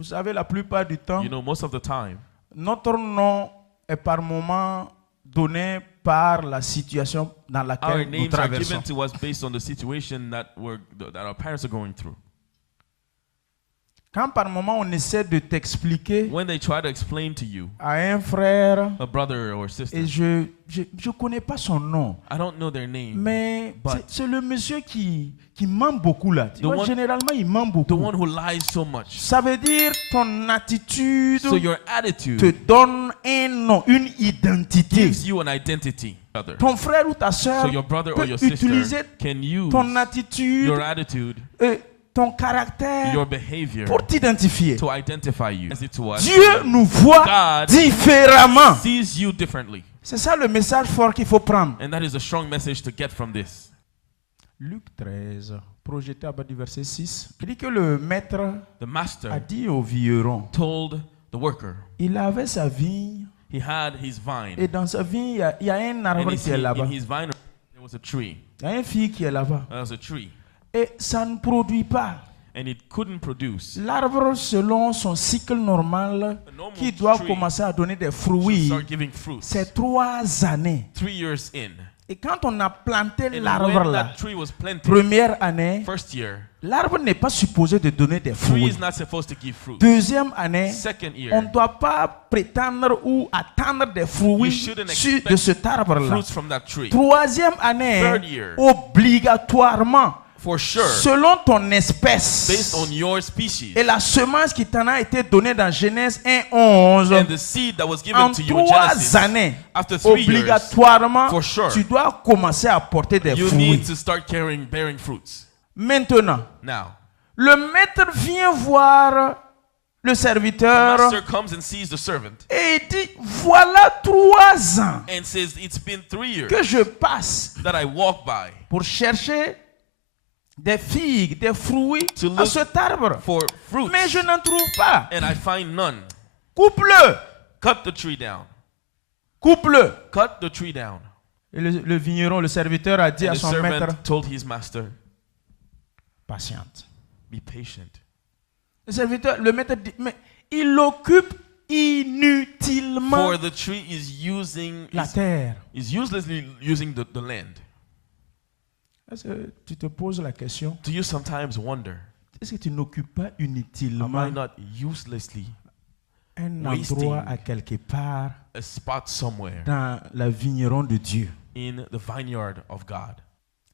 Vous savez, la plupart du temps, You know, most of the time, notre nom est par moment donné par la situation dans our laquelle nous names are traversons. given to us based on the situation that our parents are going through. Quand par moment on essaie de t'expliquer When they try to explain to you, à un frère, a brother or sister, et je connais pas son nom, I don't know their name, mais but c'est le monsieur qui ment beaucoup là. Tu The vois, one- généralement, il ment the beaucoup. one who lies so much. Ça veut dire ton attitude So your te attitude donne un nom, une identité. gives you an identity, brother. Ton frère ou ta soeur So your brother or peut your sister utiliser can use ton attitude, your attitude, ton caractère your behavior pour t'identifier. to identify you. As it to us, Dieu nous voit God différemment. sees you differently. C'est ça le message fort qu'il faut prendre. And that is a strong message to get from this. Luc 13, projeté à bas du verset 6. Il dit que le maître The master a dit au vigneron, told the worker il avait sa vigne, he had his vine. et dans sa vigne, il y a un arbre And qui est là-bas. in his vine there was a tree. Il y a une fille qui est là-bas. There was a tree. Et ça ne produit pas. And it couldn't produce. L'arbre, selon son cycle normal, A normal qui doit tree commencer à donner des should fruits, start giving fruits c'est 3 années. 3 years in. Et quand on a planté And l'arbre when là, that tree was planted, première année, first year, l'arbre n'est pas supposé de donner des tree fruits. is not supposed to give fruit. Deuxième année, Second on year, ne doit pas prétendre ou attendre des fruits You shouldn't de cet arbre-là. fruits from that tree. Troisième année, Third year, obligatoirement, for sure, selon ton espèce based on your species et la semence qui t'en a été donnée dans Genèse 1:11, and the seed that was given en to you in 3 Genesis, années, after 3 years, obligatoirement, for sure, tu dois commencer à porter des you fruits. need to start bearing fruits. Maintenant, Now, le maître vient voir le the serviteur master comes and sees the servant et il dit, voilà 3 ans and says, it's been 3 years que je passe that I walk by pour chercher des figues, des fruits To à look cet arbre. for fruits, Mais je n'en trouve pas. and I find none. Coupe-le. Cut the tree down. Coupe-le. Cut the tree down. Et le vigneron, le serviteur a dit And à the son maître, servant told his master, patiente. be patient. Le serviteur, le maître dit, mais il occupe inutilement For the tree is la terre. is uselessly using the land. Est-ce que tu te poses la question, Do you sometimes wonder, est-ce que tu n'occupes pas am inutilement I not uselessly un wasting endroit à quelque part a spot somewhere dans la vigneron de Dieu, in the vineyard of God,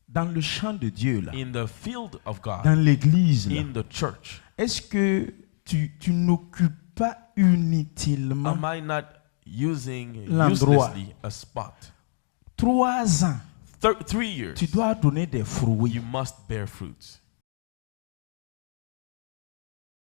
dans le champ de Dieu là, in the field of God, dans l'église là? in the church? Est-ce que tu n'occupes pas inutilement Am I not using L'endroit. uselessly a spot? 3 ans? 3 years, Tu dois donner des fruits. you must bear fruits.